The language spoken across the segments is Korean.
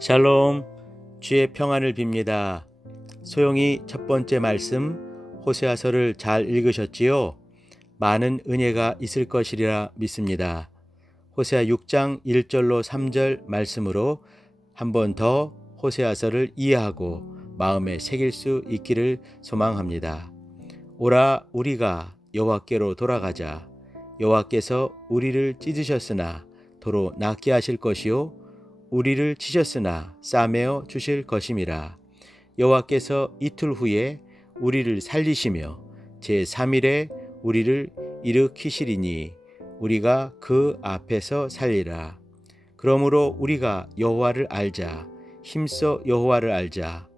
샬롬, 주의 평안을 빕니다. 소영이 첫 번째 말씀 호세아서를 잘 읽으셨지요? 많은 은혜가 있을 것이리라 믿습니다. 호세아 6장 1절로 3절 말씀으로 한 번 더 호세아서를 이해하고 마음에 새길 수 있기를 소망합니다. 오라 우리가 여호와께로 돌아가자. 여호와께서 우리를 찢으셨으나 도로 낫게 하실 것이요 우리를 치셨으나 싸매어 주실 것임이라. 여호와께서 이틀 후에 우리를 살리시며 제3일에 우리를 일으키시리니 우리가 그 앞에서 살리라. 그러므로 우리가 여호와를 알자. 힘써 여호와를 알자.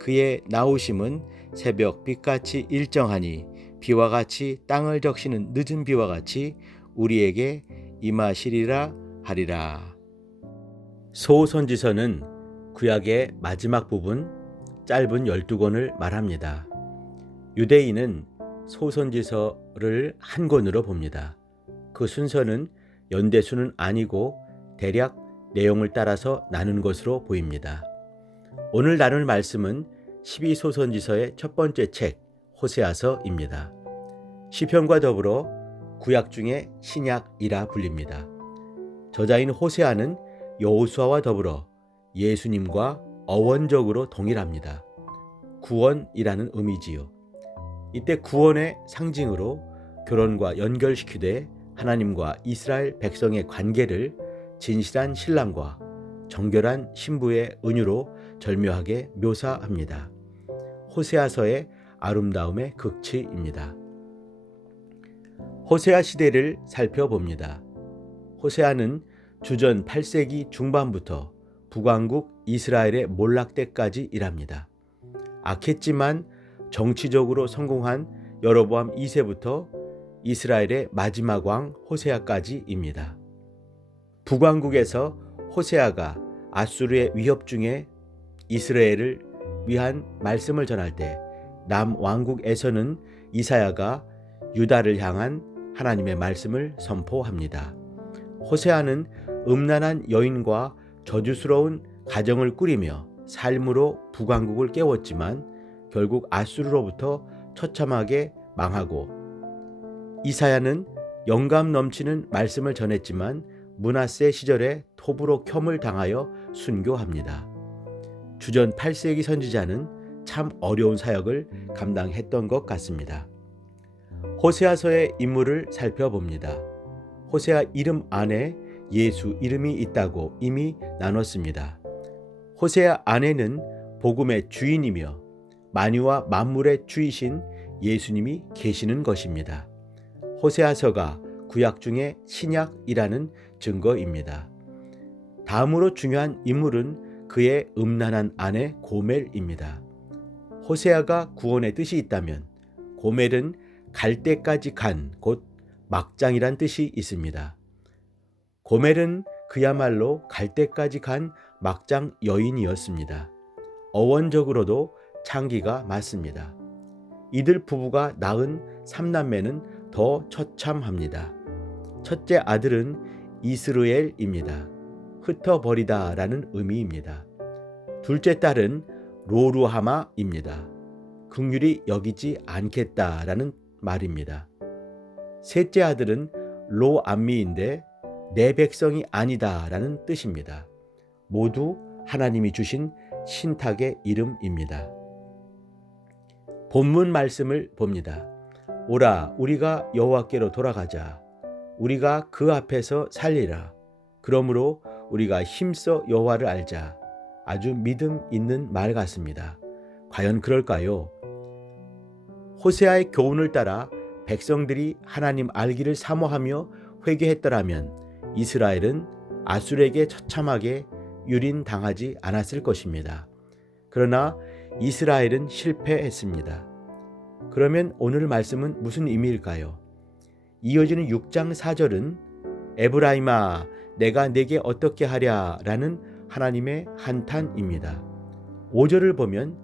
그의 나오심은 새벽 빛같이 일정하니 비와 같이 땅을 적시는 늦은 비와 같이 우리에게 임하시리라 하리라. 소선지서는 구약의 마지막 부분 짧은 12권을 말합니다. 유대인은 소선지서를 한 권으로 봅니다. 그 순서는 연대수는 아니고 대략 내용을 따라서 나눈 것으로 보입니다. 오늘 나눌 말씀은 12소선지서의 첫 번째 책 호세아서입니다. 시편과 더불어 구약 중에 신약이라 불립니다. 저자인 호세아는 여호수아와 더불어 예수님과 어원적으로 동일합니다. 구원이라는 의미지요. 이때 구원의 상징으로 결혼과 연결시키되 하나님과 이스라엘 백성의 관계를 진실한 신랑과 정결한 신부의 은유로 절묘하게 묘사합니다. 호세아서의 아름다움의 극치입니다. 호세아 시대를 살펴봅니다. 호세아는 주전 8세기 중반부터 북왕국 이스라엘의 몰락 때까지 일합니다. 악했지만 정치적으로 성공한 여로보암 2세부터 이스라엘의 마지막 왕 호세아까지입니다. 북왕국에서 호세아가 아수르의 위협 중에 이스라엘을 위한 말씀을 전할 때 남왕국에서는 이사야가 유다를 향한 하나님의 말씀을 선포합니다. 호세아는 음란한 여인과 저주스러운 가정을 꾸리며 삶으로 북왕국을 깨웠지만 결국 아수르로부터 처참하게 망하고, 이사야는 영감 넘치는 말씀을 전했지만 므낫세 시절에 톱으로 켬을 당하여 순교합니다. 주전 8세기 선지자는 참 어려운 사역을 감당했던 것 같습니다. 호세아서의 인물을 살펴봅니다. 호세아 이름 안에 예수 이름이 있다고 이미 나눴습니다. 호세아 안에는 복음의 주인이며 만유와 만물의 주이신 예수님이 계시는 것입니다. 호세아서가 구약 중에 신약이라는 증거입니다. 다음으로 중요한 인물은 그의 음란한 아내 고멜입니다. 호세아가 구원의 뜻이 있다면 고멜은 갈 때까지 간 곧 막장이란 뜻이 있습니다. 고멜은 그야말로 갈 때까지 간 막장 여인이었습니다. 어원적으로도 창기가 맞습니다. 이들 부부가 낳은 3남매는 더 처참합니다. 첫째 아들은 이스르엘입니다. 흩어버리다 라는 의미입니다. 둘째 딸은 로루하마입니다. 긍휼히 여기지 않겠다 라는 말입니다. 셋째 아들은 로암미인데 내 백성이 아니다 라는 뜻입니다. 모두 하나님이 주신 신탁의 이름입니다. 본문 말씀을 봅니다. 오라 우리가 여호와께로 돌아가자. 우리가 그 앞에서 살리라. 그러므로 우리가 힘써 여호와를 알자. 아주 믿음 있는 말 같습니다. 과연 그럴까요? 호세아의 교훈을 따라 백성들이 하나님 알기를 사모하며 회개했더라면 이스라엘은 아수르에게 처참하게 유린당하지 않았을 것입니다. 그러나 이스라엘은 실패했습니다. 그러면 오늘 말씀은 무슨 의미일까요? 이어지는 6장 4절은 에브라임아 내가 내게 어떻게 하랴 라는 하나님의 한탄입니다. 5절을 보면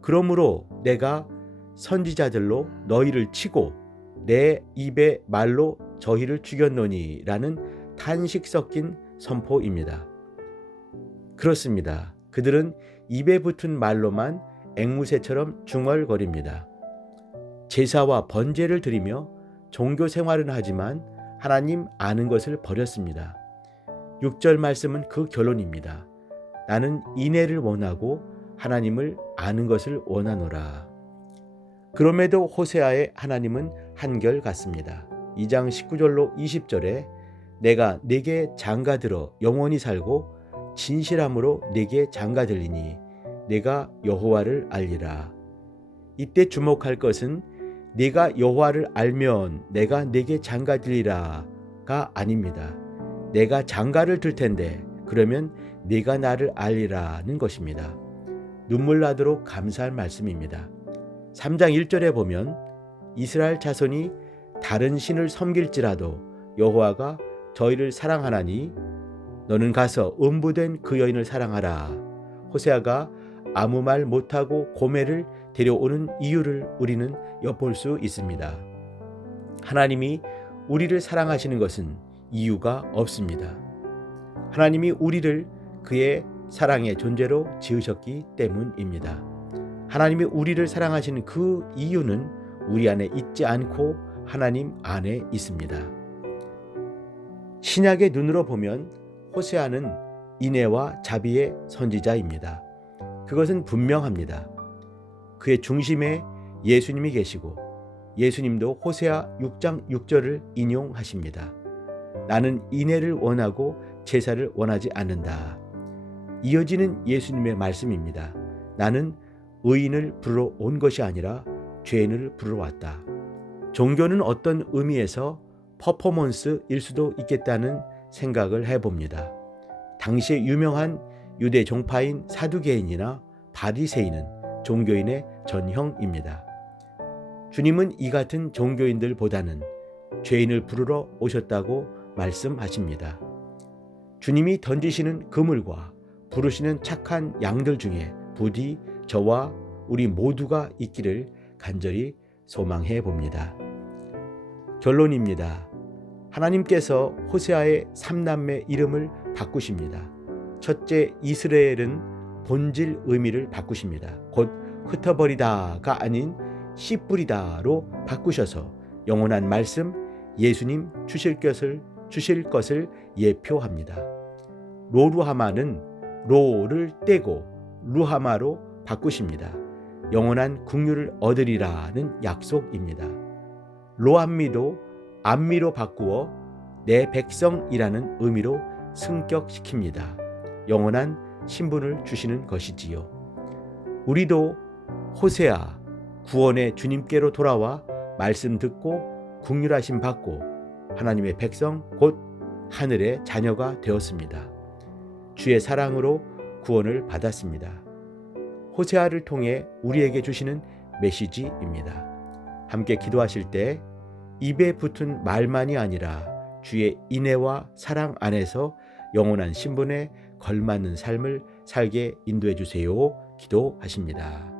그러므로 내가 선지자들로 너희를 치고 내 입의 말로 저희를 죽였노니 라는 탄식 섞인 선포입니다. 그렇습니다. 그들은 입에 붙은 말로만 앵무새처럼 중얼거립니다. 제사와 번제를 드리며 종교 생활은 하지만 하나님 아는 것을 버렸습니다. 6절 말씀은 그 결론입니다. 나는 인애를 원하고 하나님을 아는 것을 원하노라. 그럼에도 호세아의 하나님은 한결같습니다. 2장 19절로 20절에 내가 네게 장가들어 영원히 살고 진실함으로 네게 장가들리니 내가 여호와를 알리라. 이때 주목할 것은 네가 여호와를 알면 내가 네게 장가들리라가 아닙니다. 내가 장가를 들 텐데 그러면 네가 나를 알리라는 것입니다. 눈물 나도록 감사할 말씀입니다. 3장 1절에 보면 이스라엘 자손이 다른 신을 섬길지라도 여호와가 저희를 사랑하나니 너는 가서 음부된 그 여인을 사랑하라. 호세아가 아무 말 못하고 고멜을 데려오는 이유를 우리는 엿볼 수 있습니다. 하나님이 우리를 사랑하시는 것은 이유가 없습니다. 하나님이 우리를 그의 사랑의 존재로 지으셨기 때문입니다. 하나님이 우리를 사랑하시는 그 이유는 우리 안에 있지 않고 하나님 안에 있습니다. 신약의 눈으로 보면 호세아는 인애와 자비의 선지자입니다. 그것은 분명합니다. 그의 중심에 예수님이 계시고 예수님도 호세아 6장 6절을 인용하십니다. 나는 인애를 원하고 제사를 원하지 않는다. 이어지는 예수님의 말씀입니다. 나는 의인을 부르러 온 것이 아니라 죄인을 부르러 왔다. 종교는 어떤 의미에서 퍼포먼스일 수도 있겠다는 생각을 해봅니다. 당시에 유명한 유대 종파인 사두개인이나 바리새인은 종교인의 전형입니다. 주님은 이 같은 종교인들보다는 죄인을 부르러 오셨다고 말씀하십니다. 주님이 던지시는 그물과 부르시는 착한 양들 중에 부디 저와 우리 모두가 있기를 간절히 소망해 봅니다. 결론입니다. 하나님께서 호세아의 3남매 이름을 바꾸십니다. 첫째 이스라엘은 본질 의미를 바꾸십니다. 곧 흩어버리다가 아닌 씨 뿌리다로 바꾸셔서 영원한 말씀 예수님 주실 것을 예표합니다. 로루하마는 로를 떼고 루하마로 바꾸십니다. 영원한 국류를 얻으리라는 약속입니다. 로암미도 암미로 바꾸어 내 백성이라는 의미로 승격시킵니다. 영원한 신분을 주시는 것이지요. 우리도 호세아 구원의 주님께로 돌아와 말씀 듣고 국률하심 받고 하나님의 백성 곧 하늘의 자녀가 되었습니다. 주의 사랑으로 구원을 받았습니다. 호세아를 통해 우리에게 주시는 메시지입니다. 함께 기도하실 때 입에 붙은 말만이 아니라 주의 인애와 사랑 안에서 영원한 신분에 걸맞는 삶을 살게 인도해 주세요. 기도하십니다.